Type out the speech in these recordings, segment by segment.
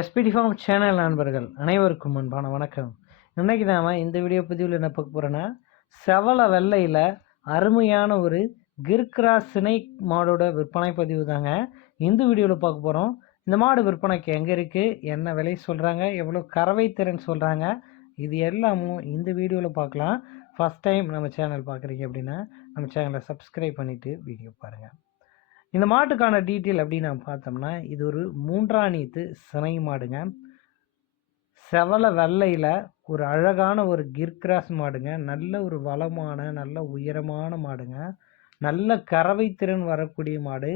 SPD form channel நண்பர்கள் அனைவருக்கும் அன்பான வணக்கம். இன்னைக்கு நாம இந்த வீடியோ பதிவில் என்ன பார்க்க போகிறோன்னா, செவல வெள்ளையில் அருமையான ஒரு கிர்கிராஸ் சினை மாடோட விற்பனை பதிவு தாங்க இந்த வீடியோவில் பார்க்க போகிறோம். இந்த மாடு விற்பனைக்கு எங்கே இருக்குது, என்ன விலை சொல்கிறாங்க, எவ்வளோ கறவை திறன் சொல்கிறாங்க, இது எல்லாமும் இந்த வீடியோவில் பார்க்கலாம். ஃபஸ்ட் டைம் நம்ம சேனல் பார்க்குறீங்க அப்படின்னா நம்ம சேனலை சப்ஸ்கிரைப் பண்ணிவிட்டு வீடியோ பாருங்கள். இந்த மாட்டுக்கான டீட்டெயில் அப்படின்னு நம்ம பார்த்தோம்னா, இது ஒரு மூன்றாணித்து சினை மாடுங்க. செவல வெள்ளையில் ஒரு அழகான ஒரு கிர்கிராஸ் மாடுங்க. நல்ல ஒரு வளமான நல்ல உயரமான மாடுங்க. நல்ல கறவை திறன் வரக்கூடிய மாடு.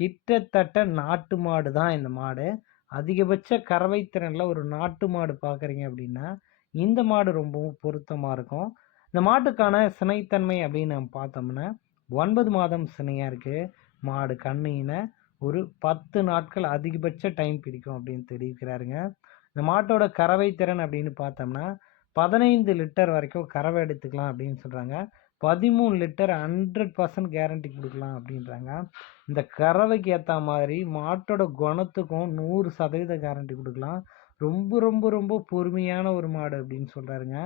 கிட்டத்தட்ட நாட்டு மாடு தான் இந்த மாடு. அதிகபட்ச கறவை திறனில் ஒரு நாட்டு மாடு பார்க்குறீங்க அப்படின்னா இந்த மாடு ரொம்பவும் பொருத்தமாக இருக்கும். இந்த மாட்டுக்கான சினைத்தன்மை அப்படின்னு நம்ம பார்த்தோம்னா 9 மாதம் சினையாக இருக்குது. மாடு கண்ணின ஒரு 10 நாட்கள் அதிகபட்ச டைம் பிடிக்கும் அப்படின்னு தெரிவிக்கிறாருங்க. இந்த மாட்டோட கறவை திறன் அப்படின்னு பார்த்தோம்னா 15 லிட்டர் வரைக்கும் கறவை எடுத்துக்கலாம் அப்படின்னு சொல்கிறாங்க. 13 லிட்டர் 100% கேரண்டி கொடுக்கலாம் அப்படின்றாங்க. இந்த கறவைக்கு ஏற்ற மாதிரி மாட்டோட குணத்துக்கும் 100% கேரண்டி கொடுக்கலாம். ரொம்ப ரொம்ப ரொம்ப பொறுமையான ஒரு மாடு அப்படின்னு சொல்கிறாருங்க.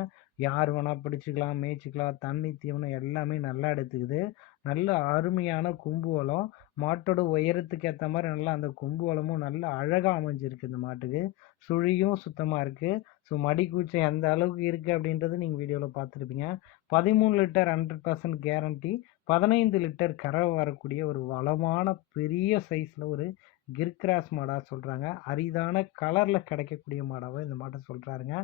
யார் வேணால் பிடிச்சிக்கலாம், மேய்ச்சிக்கலாம், தண்ணி தீவனம் எல்லாமே நல்லா எடுத்துக்குது. நல்ல அருமையான கொம்பு வளம், மாட்டோட உயரத்துக்கு ஏற்ற மாதிரி நல்லா அந்த கொம்பு வளமும் நல்ல அழகாக அமைஞ்சிருக்கு. இந்த மாட்டுக்கு சுழியும் சுத்தமாக இருக்குது. ஸோ மடி கூச்சம் எந்த அளவுக்கு இருக்குது அப்படின்றது நீங்கள் வீடியோவில் பார்த்துருப்பீங்க. 13 லிட்டர் 100% கேரண்டி, 15 லிட்டர் கறவை வரக்கூடிய ஒரு வளமான பெரிய சைஸில் ஒரு கிர்கிராஸ் மாடாக சொல்கிறாங்க. அரிதான கலரில் கிடைக்கக்கூடிய மாடாக இந்த மாட்டை சொல்கிறாருங்க.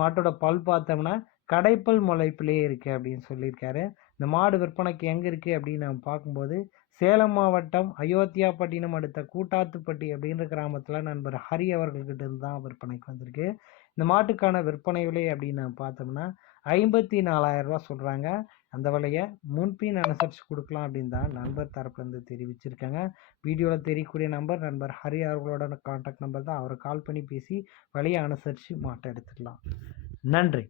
மாட்டோட பல் பார்த்தோம்னா கடைப்பல் முளைப்பிலே இருக்குது அப்படின்னு சொல்லியிருக்காரு. இந்த மாடு விற்பனைக்கு எங்கே இருக்குது அப்படின்னு நம்ம பார்க்கும்போது சேலம் மாவட்டம் அயோத்தியாப்பட்டினம் அடுத்த கூட்டாத்துப்பட்டி அப்படின்ற கிராமத்தில் நண்பர் ஹரி அவர்கள்கிட்ட இருந்து தான் விற்பனைக்கு வந்திருக்கு. இந்த மாட்டுக்கான விற்பனை விலை அப்படின்னு நம்ம பார்த்தோம்னா 54,000 ரூபா சொல்கிறாங்க. அந்த விலையை முன்பின் அனுசரித்து கொடுக்கலாம் அப்படின்னு தான் நண்பர் தரப்புலேருந்து தெரிவிச்சிருக்காங்க. வீடியோவில் தெரியக்கூடிய நம்பர் நண்பர் ஹரி அவர்களோட கான்டாக்ட் நம்பர் தான். அவரை கால் பண்ணி பேசி விலையை அனுசரித்து மாட்டை எடுத்துக்கலாம். நன்றி.